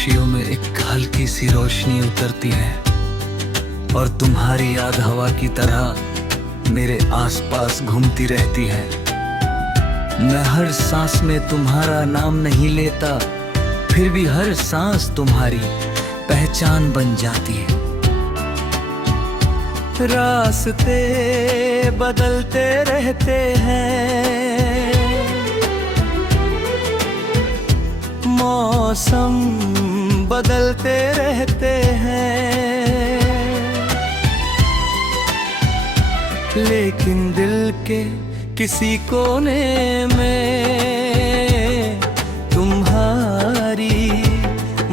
खामोशियों में एक हल्की सी रोशनी उतरती है और तुम्हारी याद हवा की तरह मेरे आसपास घूमती रहती है। मैं हर सांस में तुम्हारा नाम नहीं लेता, फिर भी हर सांस तुम्हारी पहचान बन जाती है। रास्ते बदलते रहते हैं, मौसम बदलते रहते हैं, लेकिन दिल के किसी कोने में तुम्हारी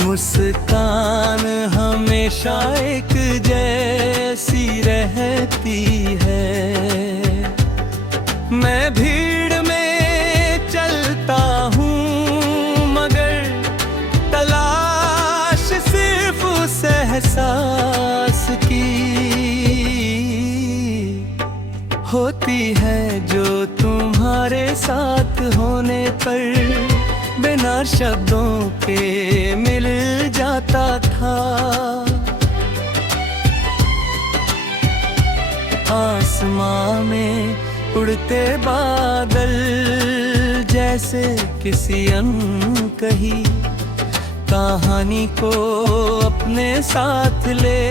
मुस्कान हमेशा एक जैसी रहती है। मैं भीड़ में चलता हूँ मगर तलाश सिर्फ उस एहसास की होती है जो तुम्हारे साथ होने पर बिना शब्दों के मिल जाता था। आसमां में उड़ते बादल जैसे किसी अनकही कहानी को अपने साथ ले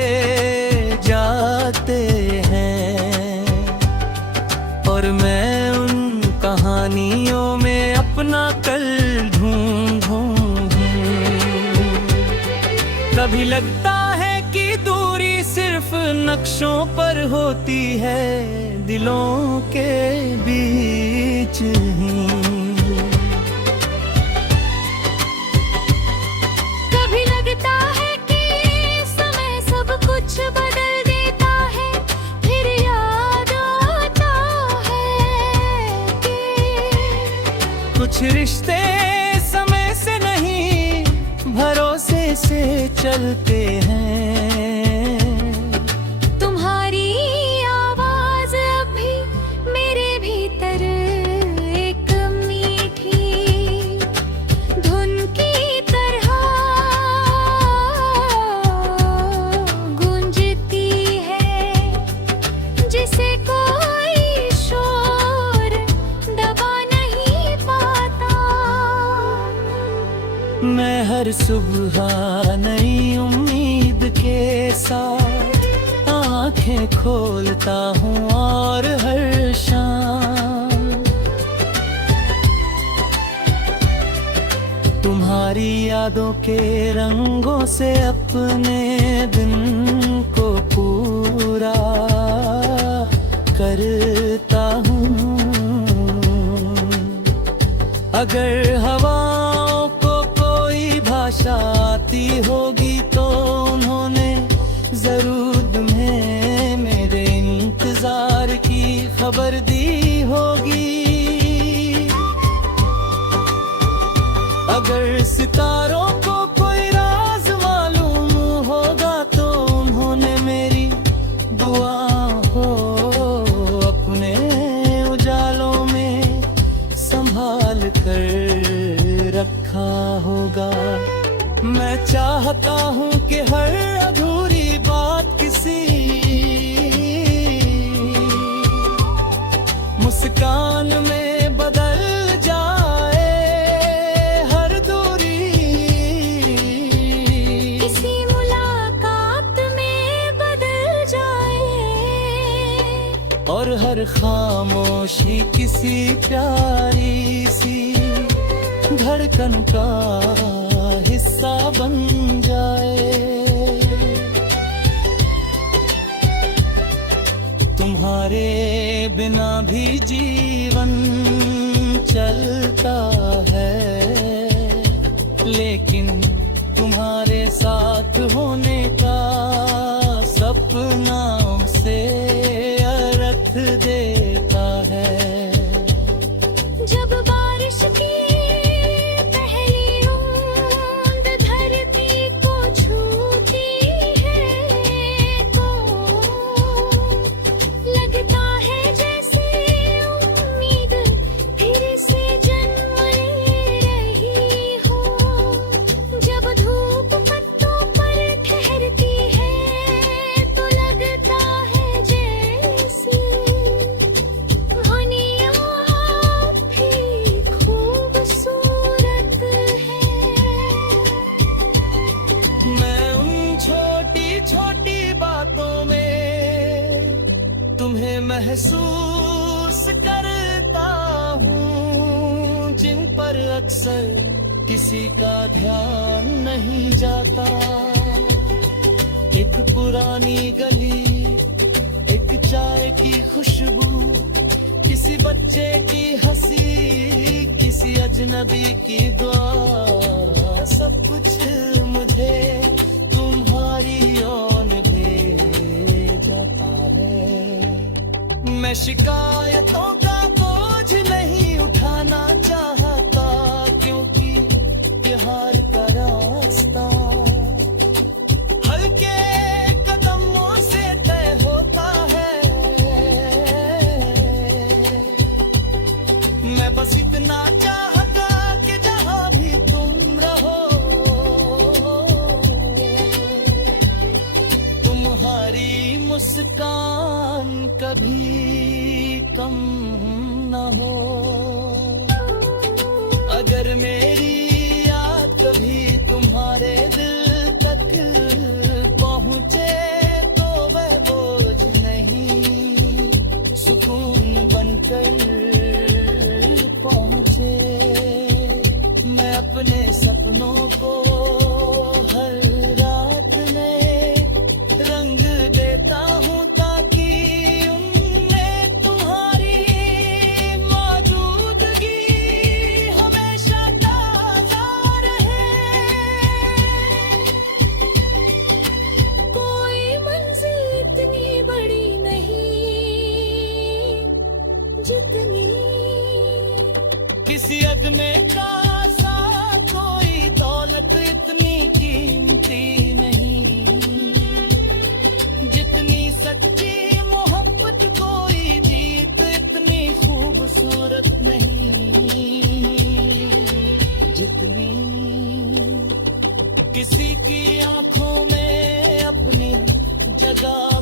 जाते हैं, और मैं उन कहानियों में अपना कल ढूंढूं। कभी लगता है कि दूरी सिर्फ नक्शों पर होती है, दिलों के बीच ही। कभी लगता है कि समय सब कुछ बदल देता है, फिर याद आता है कि कुछ रिश्ते समय से नहीं भरोसे से चलते हैं। तुम्हारी आवाज अभी मेरे भीतर एक मीठी धुन की तरह गूंजती है, जिसे कोई शोर दबा नहीं पाता। मैं हर सुबह नई उम्मीद के साथ आंखें खोलता हूँ, और हर शाम तुम्हारी यादों के रंगों से अपने दिन को पूरा करता हूँ। अगर हवाओं को कोई भाषा आती होगी तो उन्होंने जरूर तुम्हें मेरे इंतजार की खबर दी होगी। अगर सितारों को कोई राज मालूम होगा तो उन्होंने मेरी दुआ हो अपने उजालों में संभाल कर रखा होगा। मैं चाहता हूँ कि हर अधूरी बात किसी मुस्कान में बदल जाए, हर दूरी किसी मुलाकात में बदल जाए, और हर खामोशी किसी प्यारी सी धड़कन का हिस्सा बन जाए। तुम्हारे बिना भी जीवन चलता है, लेकिन तुम्हारे साथ होने का सपना से अर्थ देता है। जब बारिश की पहली बूंद धरती को छूती है तो लगता है जैसे उम्मीद फिर से जन्म ले रही हो। जब धूप तुम्हें महसूस करता हूँ जिन पर अक्सर किसी का ध्यान नहीं जाता। एक पुरानी गली, एक चाय की खुशबू, किसी बच्चे की हंसी, किसी अजनबी की दुआ, सब कुछ मुझे तुम्हारी ओर ले जाता है। मैं शिकायतों का बोझ नहीं उठाना चाहता, क्योंकि ये हार का रास्ता हल्के कदमों से तय होता है। मैं बस इतना चाहता कि जहां भी तुम रहो, तुम्हारी मुस्कान कभी कम न हो। अगर मेरी याद कभी तुम्हारे दिल तक पहुँचे तो वह बोझ नहीं, सुकून बनकर पहुँचे। मैं अपने सपनों को हर रात में रंग देता हूँ, ताकि उनमें तुम्हारी मौजूदगी हमेशा ताज़ा रहे। कोई मंजिल इतनी बड़ी नहीं जितनी किसी अदमे का सा कोई दौलत इतनी कीमती नहीं, जितनी सच्ची मोहब्बत कोई जीत इतनी खूबसूरत नहीं, जितनी किसी की आंखों में अपनी जगह